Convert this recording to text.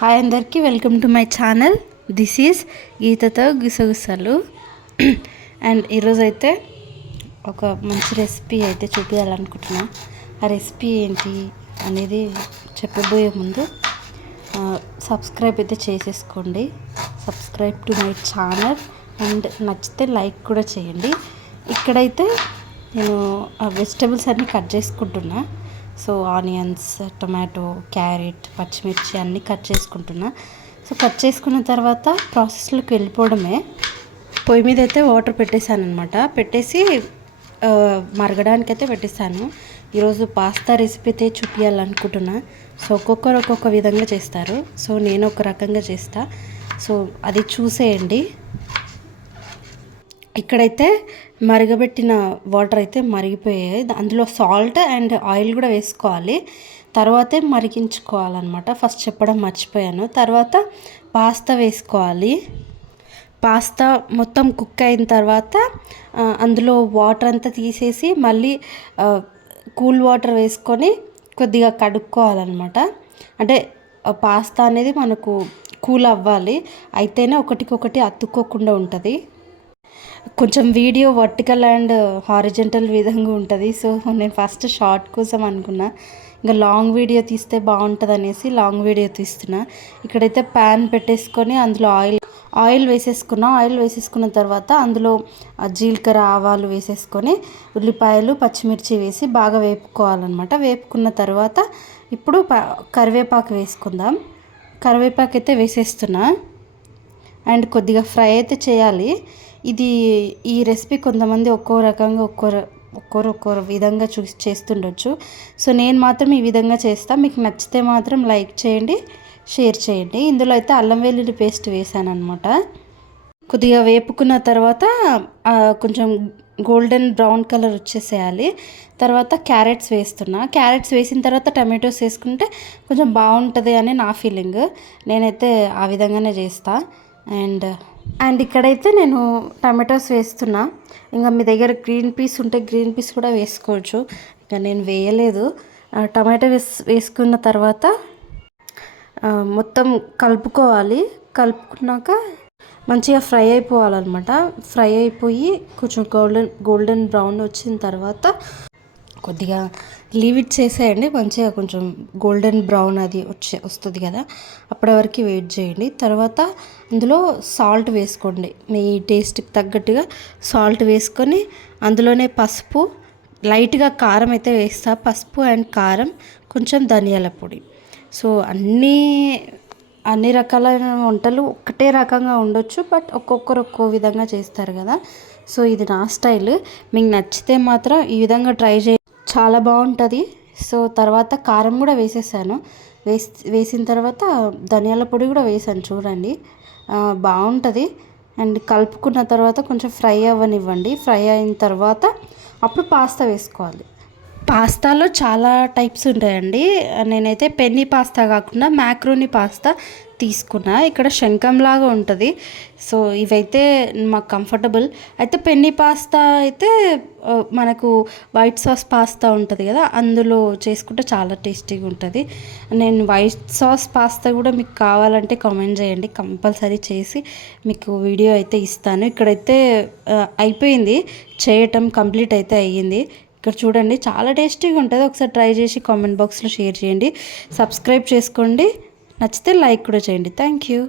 Hi అందరికీ, welcome to my channel. This is గీతతో గుసగుసలు. అండ్ ఈరోజు అయితే ఒక మంచి రెసిపీ అయితే చూపించాలనుకుంటున్నా. ఆ రెసిపీ ఏంటి అనేది చెప్పబోయే ముందు సబ్స్క్రైబ్ అయితే చేసేసుకోండి. Subscribe to my channel and నచ్చితే లైక్ కూడా చేయండి. ఇక్కడైతే నేను వెజిటబుల్స్ అన్నీ కట్ చేసుకుంటున్నా. సో ఆనియన్స్, టొమాటో, క్యారెట్, పచ్చిమిర్చి అన్నీ కట్ చేసుకుంటున్నా. సో కట్ చేసుకున్న తర్వాత ప్రాసెస్లోకి వెళ్ళిపోవడమే. పొయ్యి మీద అయితే వాటర్ పెట్టేశాను అనమాట. పెట్టేసి మరగడానికి అయితే పెట్టేశాను. ఈరోజు పాస్తా రెసిపీ అయితే చూపించాలనుకుంటున్నా. సో ఒక్కొక్కరు ఒక్కొక్క విధంగా చేస్తారు. సో నేను ఒక రకంగా చేస్తా. సో అది చూసేయండి. ఇక్కడైతే మరగబెట్టిన వాటర్ అయితే మరిగిపోయాయి. అందులో సాల్ట్ అండ్ ఆయిల్ కూడా వేసుకోవాలి. తర్వాతే మరిగించుకోవాలన్నమాట. ఫస్ట్ చెప్పడం మర్చిపోయాను. తర్వాత పాస్తా వేసుకోవాలి. పాస్తా మొత్తం కుక్ అయిన తర్వాత అందులో వాటర్ అంతా తీసేసి మళ్ళీ కూల్ వాటర్ వేసుకొని కొద్దిగా కడుక్కోవాలన్నమాట. అంటే పాస్తా అనేది మనకు కూల్ అవ్వాలి. అయితేనే ఒకటికొకటి అతుక్కోకుండా ఉంటుంది. కొంచెం వీడియో వర్టికల్ అండ్ హారిజెంటల్ విధంగా ఉంటుంది. సో నేను ఫస్ట్ షార్ట్ కోసం అనుకున్నా, ఇంకా లాంగ్ వీడియో తీస్తే బాగుంటుంది అనేసి లాంగ్ వీడియో తీస్తున్నా. ఇక్కడైతే ప్యాన్ పెట్టేసుకొని అందులో ఆయిల్ వేసేసుకున్నా. ఆయిల్ వేసేసుకున్న తర్వాత అందులో జీలకర్ర, ఆవాలు వేసేసుకొని ఉల్లిపాయలు, పచ్చిమిర్చి వేసి బాగా వేపుకోవాలన్నమాట. వేపుకున్న తర్వాత ఇప్పుడు కరివేపాకు వేసుకుందాం. కరివేపాకు అయితే వేసేస్తున్నా. అండ్ కొద్దిగా ఫ్రై అయితే చేయాలి. ఈ రెసిపీ కొంతమంది ఒక్కో రకంగా ఒక్కో విధంగా చేస్తుండొచ్చు. సో నేను మాత్రం ఈ విధంగా చేస్తాను. మీకు నచ్చితే మాత్రం లైక్ చేయండి, షేర్ చేయండి. ఇందులో అయితే అల్లం వెల్లుల్లి పేస్ట్ వేసాను అనమాట. కొద్దిగా వేపుకున్న తర్వాత కొంచెం గోల్డెన్ బ్రౌన్ కలర్ వచ్చేసేయాలి. తర్వాత క్యారెట్స్ వేస్తున్నా. క్యారెట్స్ వేసిన తర్వాత టమాటోస్ వేసుకుంటే కొంచెం బాగుంటుంది అని నా ఫీలింగ్. నేనైతే ఆ విధంగానే చేస్తాను. అండ్ ఇక్కడైతే నేను టమాటోస్ వేస్తున్నా. ఇంకా మీ దగ్గర గ్రీన్ పీస్ ఉంటే గ్రీన్ పీస్ కూడా వేసుకోవచ్చు. ఇంకా నేను వేయలేదు. టమాటో వేసుకున్న తర్వాత మొత్తం కలుపుకోవాలి. కలుపుకున్నాక మంచిగా ఫ్రై అయిపోవాలన్నమాట. ఫ్రై అయిపోయి కొంచెం గోల్డెన్ బ్రౌన్ వచ్చిన తర్వాత కొద్దిగా లీవ్ ఇట్ చేసేయండి. మంచిగా కొంచెం గోల్డెన్ బ్రౌన్ అది వస్తుంది కదా, అప్పటి వరకు వెయిట్ చేయండి. తర్వాత అందులో సాల్ట్ వేసుకోండి. మీ టేస్ట్కి తగ్గట్టుగా సాల్ట్ వేసుకొని అందులోనే పసుపు, లైట్గా కారం అయితే వేస్తా. పసుపు అండ్ కారం, కొంచెం ధనియాల పొడి. సో అన్ని రకాలైన వంటలు ఒకటే రకంగా ఉండొచ్చు, బట్ ఒక్కొక్కరు ఒక్కో విధంగా చేస్తారు కదా. సో ఇది నా స్టైల్. మీకు నచ్చితే మాత్రం ఈ విధంగా ట్రై చేయండి, చాలా బాగుంటుంది. సో తర్వాత కారం కూడా వేసేసాను. వేసిన తర్వాత ధనియాల పొడి కూడా వేసాను, చూడండి బాగుంటుంది. అండ్ కలుపుకున్న తర్వాత కొంచెం ఫ్రై అవ్వనివ్వండి. ఫ్రై అయిన తర్వాత అప్పుడు పాస్తా వేసుకోవాలి. పాస్తాలో చాలా టైప్స్ ఉంటాయండి. నేనైతే పెన్నీ పాస్తా కాకుండా మ్యాక్రోనీ పాస్తా తీసుకున్నా. ఇక్కడ శంఖంలాగా ఉంటుంది. సో ఇవైతే మాకు కంఫర్టబుల్. అయితే పెన్నీ పాస్తా అయితే మనకు వైట్ సాస్ పాస్తా ఉంటుంది కదా, అందులో చేసుకుంటే చాలా టేస్టీగా ఉంటుంది. నేను వైట్ సాస్ పాస్తా కూడా మీకు కావాలంటే కామెంట్ చేయండి, కంపల్సరీ చేసి మీకు వీడియో అయితే ఇస్తాను. ఇక్కడైతే అయిపోయింది చేయటం, కంప్లీట్ అయితే అయ్యింది. ఇక్కడ చూడండి చాలా టేస్టీగా ఉంటుంది. ఒకసారి ట్రై చేసి కామెంట్ బాక్స్లో షేర్ చేయండి. సబ్స్క్రైబ్ చేసుకోండి. నచ్చితే లైక్ కూడా చేయండి. Thank you.